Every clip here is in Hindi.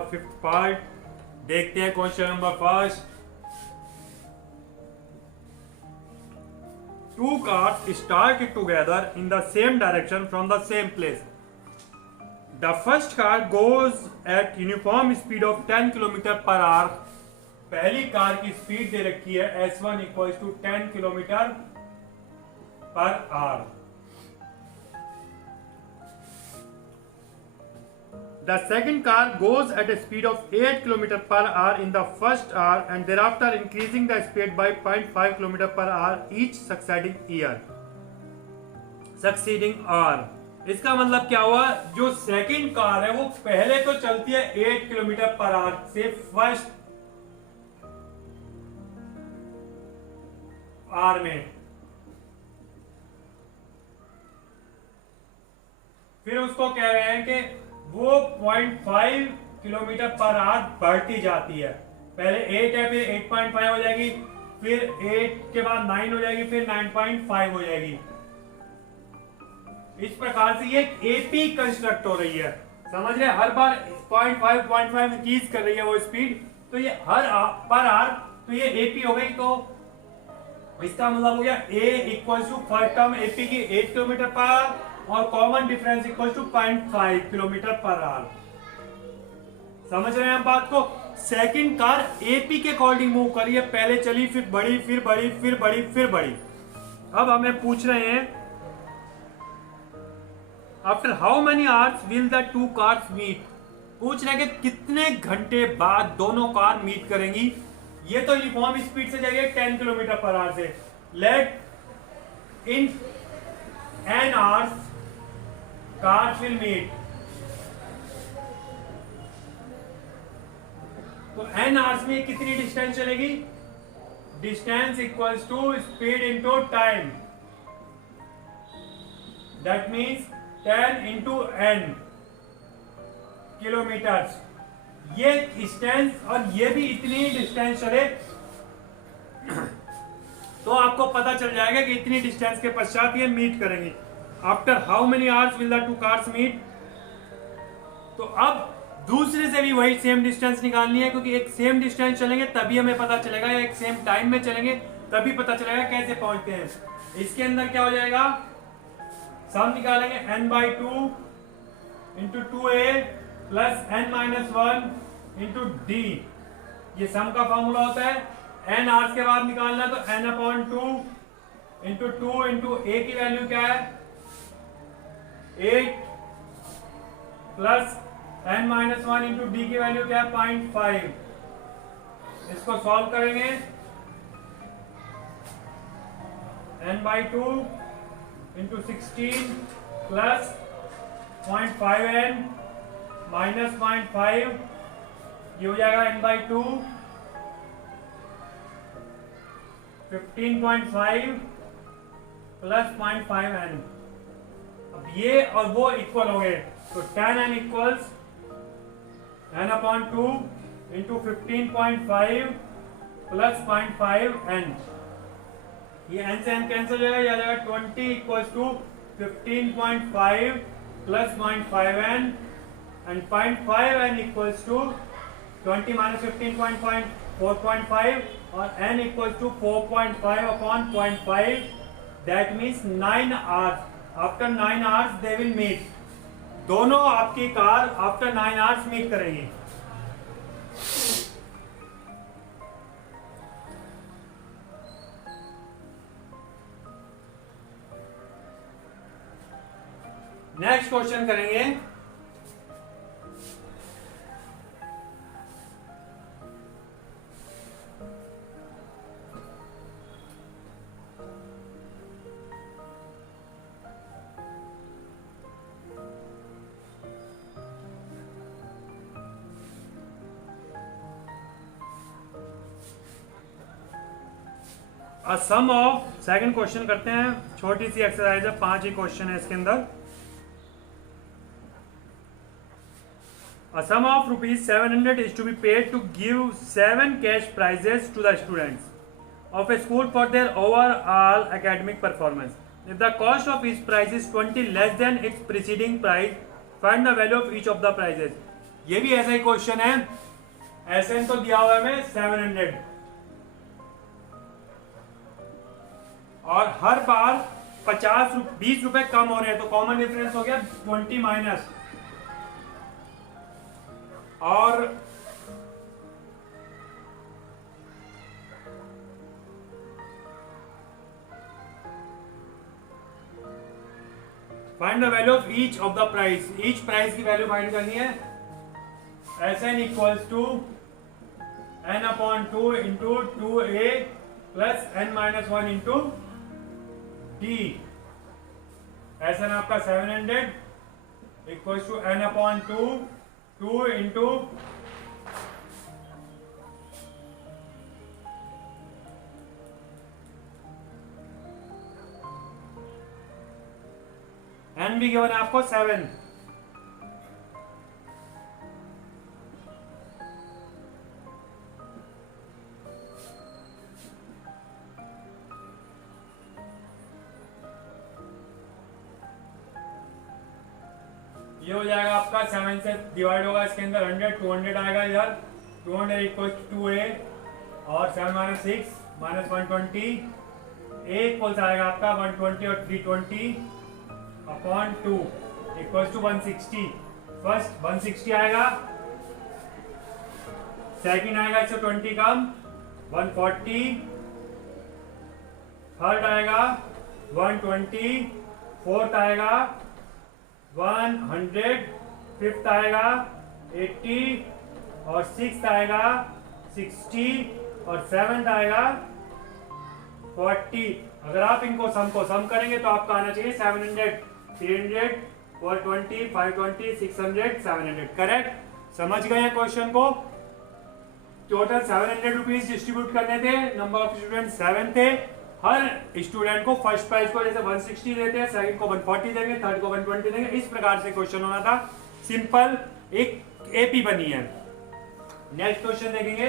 का फिफ्थ पार्ट। देखते हैं question number first. Two cars start together in the same direction from the same place. The first car goes at uniform speed of 10 km per hour. पहली कार की स्पीड दे रखी है S1 equals to 10 km per hour. The second car goes at a speed of 8 km per hour in the first hour and thereafter increasing the speed by 0.5 km per hour each succeeding hour. इसका मतलब क्या हुआ, जो सेकंड कार है वो पहले तो चलती है 8 किलोमीटर पर आवर से फर्स्ट आवर में, फिर उसको कह रहे हैं कि वो 0.5 किलोमीटर पर आवर बढ़ती जाती है। पहले 8 है, फिर 8.5 हो जाएगी, फिर 8 के बाद 9 हो जाएगी, फिर 9.5 हो जाएगी। इस प्रकार से ये एपी कंस्ट्रक्ट हो रही है, समझ रहे, हर बार 0.5 इंक्रीज कर रही है वो स्पीड, तो ये हर पर आवर, तो ये एपी हो गई। तो इसका मतलब हो गया A equal to first term AP की 8 किलोमीटर पर आवर और common difference equal to 0.5 kilometer per hour. समझ रहे हैं आप बात को। सेकंड कार एपी के अकॉर्डिंग मूव करी है, पहले चली, फिर बढ़ी, फिर बढ़ी, फिर बढ़ी, फिर बढ़ी। अब हमें पूछ रहे हैं after how many hours will the two cars meet. पूछ रहे हैं कि कितने घंटे बाद दोनों कार मीट करेंगी। ये तो यूनिफॉर्म स्पीड से जाएगी 10 किलोमीटर पर आवर से। Let in n hours cars will meet. तो n आवर्स में कितनी डिस्टेंस चलेगी, distance equals to speed into time, that means 10 into n kilometres. ये डिस्टेंस और ये भी इतनी डिस्टेंस चले तो आपको पता चल जाएगा कि इतनी डिस्टेंस के पश्चात ये मीट करेंगी। After how many hours will the two cars meet. तो अब दूसरे से भी वही सेम डिस्टेंस निकालनी है, क्योंकि एक सेम डिस्टेंस चलेंगे तभी हमें पता चलेगा, या एक सेम टाइम में चलेंगे तभी पता चलेगा कैसे पहुंचते हैं। इसके अंदर क्या हो जाएगा, सम निकालेंगे n/2 into 2a plus n-1 into d। ये सम का फॉर्मूला होता है। n आवर्स के बाद निकालना है तो n/2 इंटू 2 इंटू a की वैल्यू क्या है 8 प्लस n-1 इंटू डी की वैल्यू क्या है 0.5। इसको सॉल्व करेंगे, n/2 into 16 plus 0.5n minus 0.5, ये हो जाएगा n/2 15.5 प्लस 0.5n। अब ये और वो इक्वल हो गए, तो tan n equals n/2 into 15.5 plus 0.5n। ये n से n कैंसिल हो जाएगा, ये आ जाएगा 20 equals to 15.5 plus 0.5n and 0.5n equals to 20 minus 15.5 4.5 और n equals to 4.5 upon 0.5, that means 9 hours. After 9 hours they will meet. दोनों आपकी कार आफ्टर 9 आवर्स मीट करेगी। नेक्स्ट क्वेश्चन करेंगे। सम ऑफ, सेकंड क्वेश्चन करते हैं। छोटी सी एक्सरसाइज है, 5 ही क्वेश्चन है इसके अंदर। A sum of rupees 700 is to be paid to give 7 cash prizes to the students of a school for their overall academic performance. If the cost of each prize is 20 less than its preceding prize, find the value of each of the prizes. ये भी ऐसा ही क्वेश्चन है। एसएन तो दिया हुआ है हमें 700 और हर बार 20 रुपए कम हो रहे हैं, तो कॉमन डिफरेंस हो गया 20 माइनस, और find the value of each of the price. Each price की वैल्यू फाइंड करनी है। Sn equals to n upon 2 into 2a plus n minus 1 into d। Sn आपका 700 equals to n upon 2 into n भी गिवन है आपको 7। ये हो जाएगा आपका 7 से डिवाइड होगा इसके अंदर 100, 200 आएगा इधर, 200 इक्वल टू 2a और 7 माइनस 6 माइनस 120, a इक्वल्स आएगा आपका 120 और 320 अपॉन 2 इक्वल्स टू 160। फर्स्ट 160 आएगा, सेकंड आएगा 120 कम 140, थर्ड आएगा 120, फोर्थ आएगा 100, फिफ्थ आएगा 80 और सिक्स्थ आएगा 60 और सेवंथ आएगा 40। अगर आप इनको सम करेंगे तो आपका आना चाहिए 700, 300, 420, 520, 600, 700। करेक्ट। समझ गए हैं क्वेश्चन को। टोटल 700 रुपीज डिस्ट्रीब्यूट करने थे, नंबर ऑफ स्टूडेंट 7 थे। हर स्टूडेंट को फर्स्ट प्राइज को जैसे 160 देते हैं, सेकंड को 140 देंगे, थर्ड को 120 देंगे, इस प्रकार से क्वेश्चन होना था। सिंपल एक एपी बनी है। नेक्स्ट क्वेश्चन देखेंगे।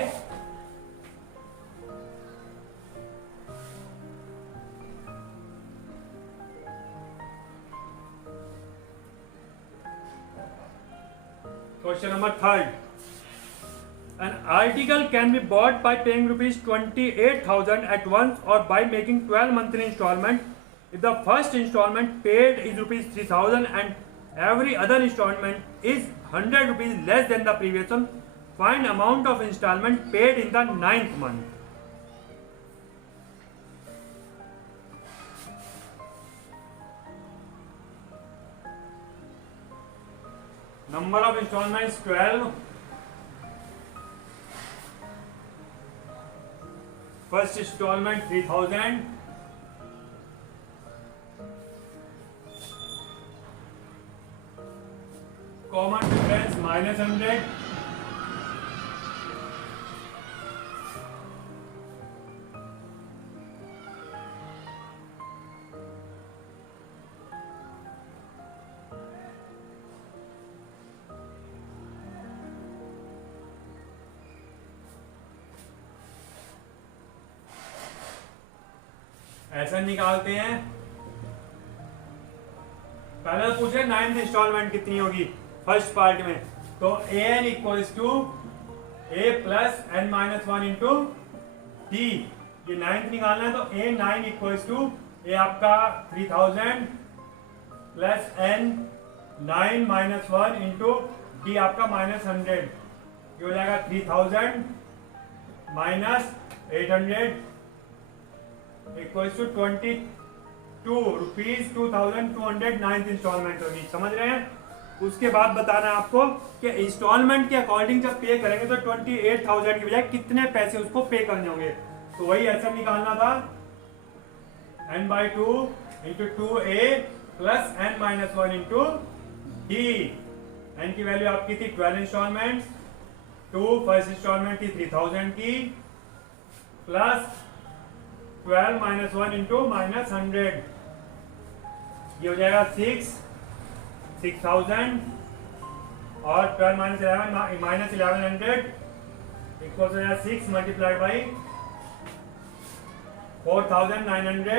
Question number 3। An article can be bought by paying rupees 28,000 at once or by making 12 monthly installment. If the first installment paid is rupees 3,000 and every other installment is 100 rupees less than the previous one, find amount of installment paid in the 9th month. Number of installments 12. First installment 3,000, common difference minus 100, ऐसा निकालते हैं। पहले तो पूछे 9th इंस्टॉलमेंट कितनी होगी फर्स्ट पार्ट में, तो an equals to a plus n minus 1 into d। ये 9th निकालना है, तो a 9 इक्वल्स टू a आपका 3000 plus n 9 minus 1 into d आपका माइनस 100। ये हो जाएगा 3000 minus 800 equals to 22 rupees 2200 9th instalment होगी। समझ रहे हैं। उसके बाद बताना है आपको कि इंस्टॉलमेंट के अकॉर्डिंग जब पे करेंगे तो 28,000 की बजाय कितने पैसे उसको पे करने होंगे। तो वही ऐसा निकालना था, n/2 into 2a plus n minus 1 into d। n की वैल्यू आपकी थी 12 इंस्टॉलमेंट, 2 फर्स्ट इंस्टॉलमेंट थी 3000 की, प्लस 12 माइनस 1 इंटू माइनस 100। ये हो जाएगा 6000 और 12 माइनस 11 माइनस 1100 इक्वल हो जाएगा 6 मल्टीप्लाइड बाई 4900।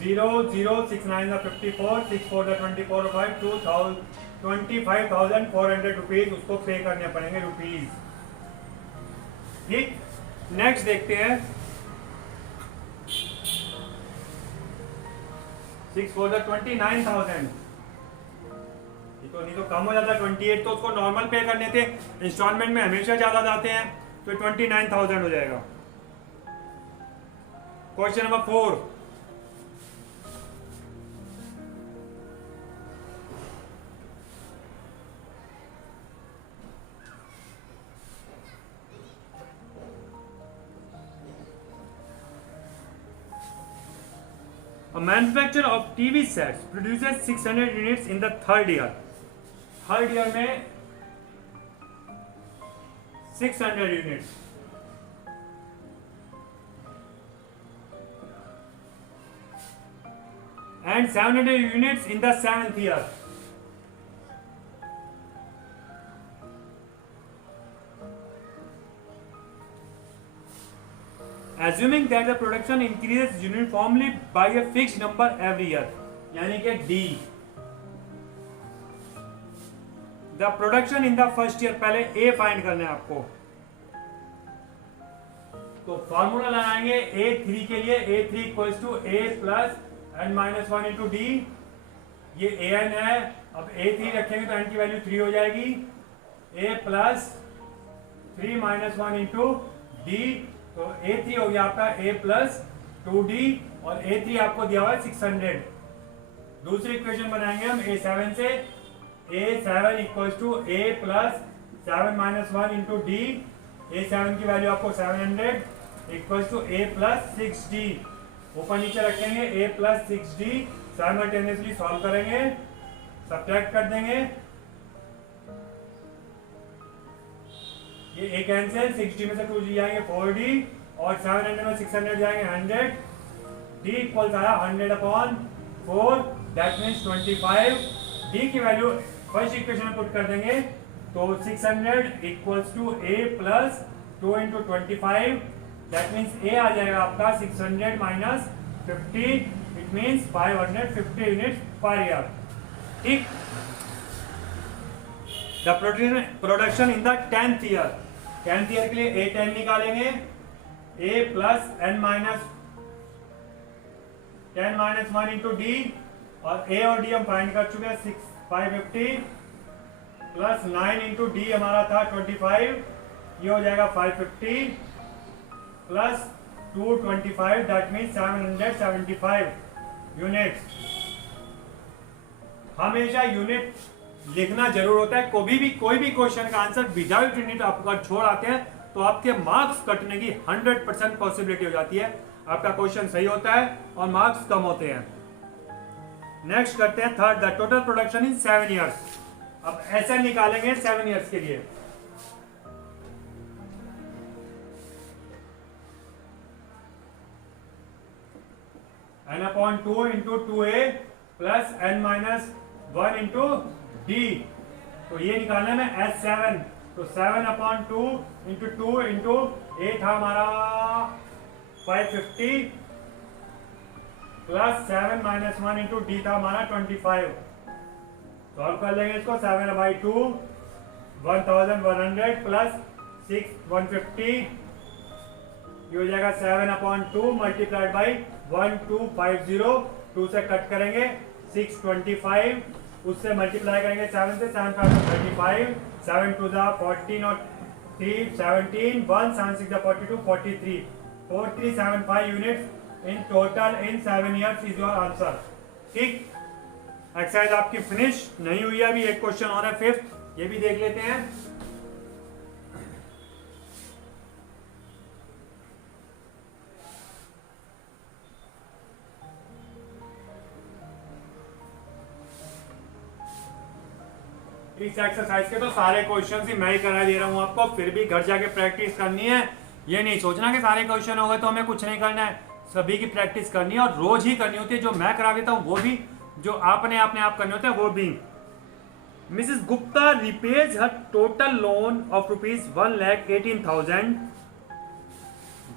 0 0 6 9 54, 6 4 24 5, 25,400 रुपीज उसको पे करने पड़ेंगे रुपीज। ठीक, नेक्स्ट देखते हैं 6 for the 29,000। तो नहीं तो कम हो जाता 28, तो उसको नॉर्मल पे करने थे, इंस्टॉलमेंट में हमेशा ज्यादा जाते हैं, तो 29,000 हो जाएगा। Question number 4, A manufacturer of TV sets produces 600 units in the third year. Third year में 600 units. And 700 units in the seventh year. Assuming that the production increases uniformly by a fixed number every year, यानी कि D. The production in the first year, पहले A फाइंड करना है आपको, तो फॉर्मूला लगाएंगे A3 के लिए, A3 equals to A plus n minus 1 into d. ये an है, अब A3 रखेंगे तो n की वैल्यू 3 हो जाएगी, A plus 3 minus 1 into D, तो A3 हो गया आपका A प्लस 2D, और A3 आपको दिया हुआ है 600। दूसरी इक्वेशन बनाएंगे हम A7 से, A7 equals to A plus 7 minus 1 into d. A7 की वैल्यू आपको 700 equals to A plus 6D। ऊपर नीचे रखेंगे A plus 6D, simultaneously solve करेंगे, सब्ट्रैक्ट कर देंगे, ये एक कैंसिल, 6D में से 2D जाएंगे 4D, और 700 में 600 जाएंगे 100। D इक्वल्स आया 100/4, दैट मीन्स 25। D की वैल्यू फर्स्ट इक्वेशन में पुट कर देंगे, तो 600 equals to A plus 2 into 25, that means A आ जाएगा आपका 600 minus 50, it means 550 units per year. ठीक, the production in the 10th year, 10th year के लिए A10 निकालेंगे, A plus n minus 10 minus 1 into D, और A और D हम फाइंड कर चुके हैं, 550 प्लस 9 इंटू डी हमारा था 25, ये हो जाएगा 550 प्लस 225, दैट मीन्स 775 यूनिट्स। हमेशा यूनिट लिखना जरूर होता है, कोई भी क्वेश्चन का आंसर विदाउट यूनिट आप अगर छोड़ आते हैं तो आपके मार्क्स कटने की 100% पॉसिबिलिटी हो जाती है, आपका क्वेश्चन सही होता है और मार्क्स कम होते हैं। नेक्स्ट करते हैं third, the total production in 7 years. अब ऐसे निकालेंगे 7 इयर्स के लिए, n/2 into 2A plus n minus 1 into D, तो ये निकालने में S7, तो 7/2 इंटू 2 इंटू A था हमारा 550 प्लस 7 माइनस 1 इंटू डी था हमारा 25। सॉल्व कर लेंगे इसको, 7/2 1100 प्लस 6 150, ये हो जाएगा 7/2 मल्टीप्लाइड बाई 1250, 2 से कट करेंगे 625, उससे मल्टीप्लाई करेंगे 7 से, 7 5 35, 7 2 14 और 3 17, 1 7 6 42, 43, 4375 units in total in 7 years is your answer. ठीक, एक्सरसाइज आपकी फिनिश नहीं हुई है, अभी एक क्वेश्चन और है 5th, ये भी देख लेते हैं। इस एक्सरसाइज के तो सारे क्वेश्चन ही मैं ही करा दे रहा हूं आपको, फिर भी घर जाके प्रैक्टिस करनी है। ये नहीं सोचना कि सारे क्वेश्चन हो गए तो हमें कुछ नहीं करना है, सभी की प्रैक्टिस करनी है और रोज ही करनी होती है। जो मैं करा देता हूँ वो भी, जो आपने अपने आप करने होते हैं वो भी। Mrs Gupta रिपेज her total loan of rupees 1,18,000,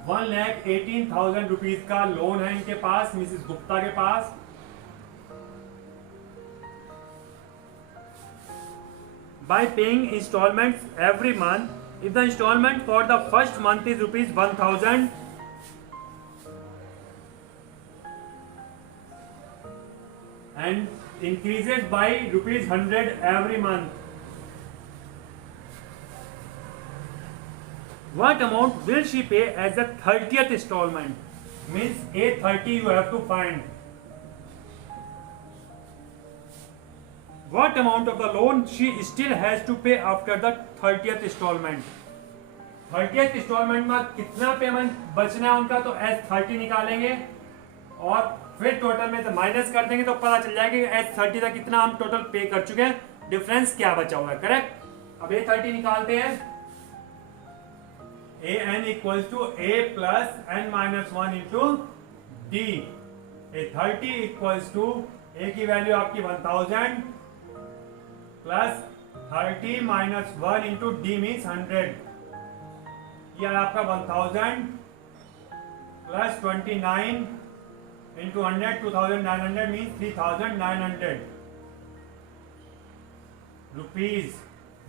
1,18,000 rupees का लोन है इनके पास, मिसेस गुप्ता के पास। by paying installments every month. If the installment for the first month is rupees 1000 and increases by rupees 100 every month, what amount will she pay as the 30th installment? Means A30 you have to find. What amount of the loan she still has to pay after the 30th installment? 30th installment में कितना पेमेंट बचना है उनका, तो S30 निकालेंगे और फिर टोटल में से माइनस कर देंगे तो पता चल जाएगा कि S30 का कितना हम टोटल पे कर चुके हैं, डिफरेंस क्या बचा हुआ है। करेक्ट। अब A30 निकालते हैं। AN equals to A plus N minus 1 into D। A30 equals to A की वैल्यू आपकी 1000 plus 30 minus 1 into D means 100। यह आपका 1000 प्लस 29 इंटू 100 2900 मीन्स 3900 रुपीज।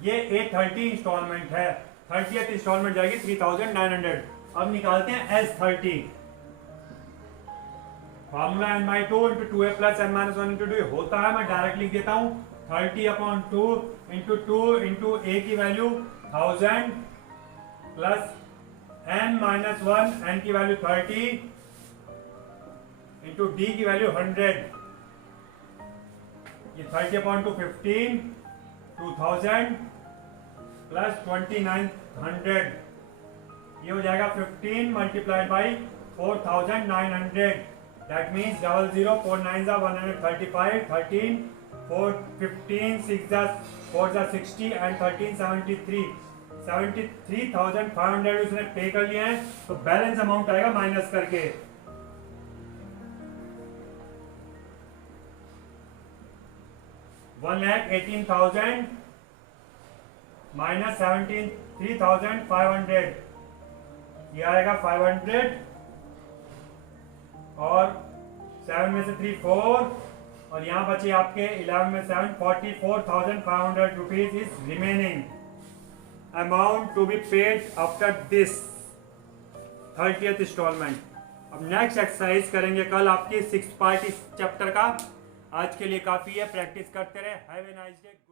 ये A30 इंस्टॉलमेंट है, 30th इंस्टॉलमेंट जाएगी 3900। अब निकालते हैं S30। Formula n/2 into 2a plus n minus 1 into 2 होता है, मैं डायरेक्ट लिख देता हूं 30/2 इंटू 2 इंटू a की value 1000 plus n minus 1 n की वैल्यू 30 इंटू d की वैल्यू 100। ये 30/2 15 2000 प्लस 2900, ये हो जाएगा 15 multiplied by 4900। That means 00 4 9 135 13 4 15 6 4 60 and 13 73,500 उसने पे कर लिए हैं। तो बैलेंस अमाउंट आएगा माइनस करके 1,18,000 माइनस 73,500, ये आएगा 500 और 7 में से 3 4 और यहाँ बचे आपके 11 में 7 44,500 rupees is remaining amount to be paid after this 30th instalment. अब नेक्स्ट एक्सरसाइज करेंगे कल आपकी 6th पार्ट इस चैप्टर का। आज के लिए काफी है, प्रैक्टिस करते रहे। Have a nice day.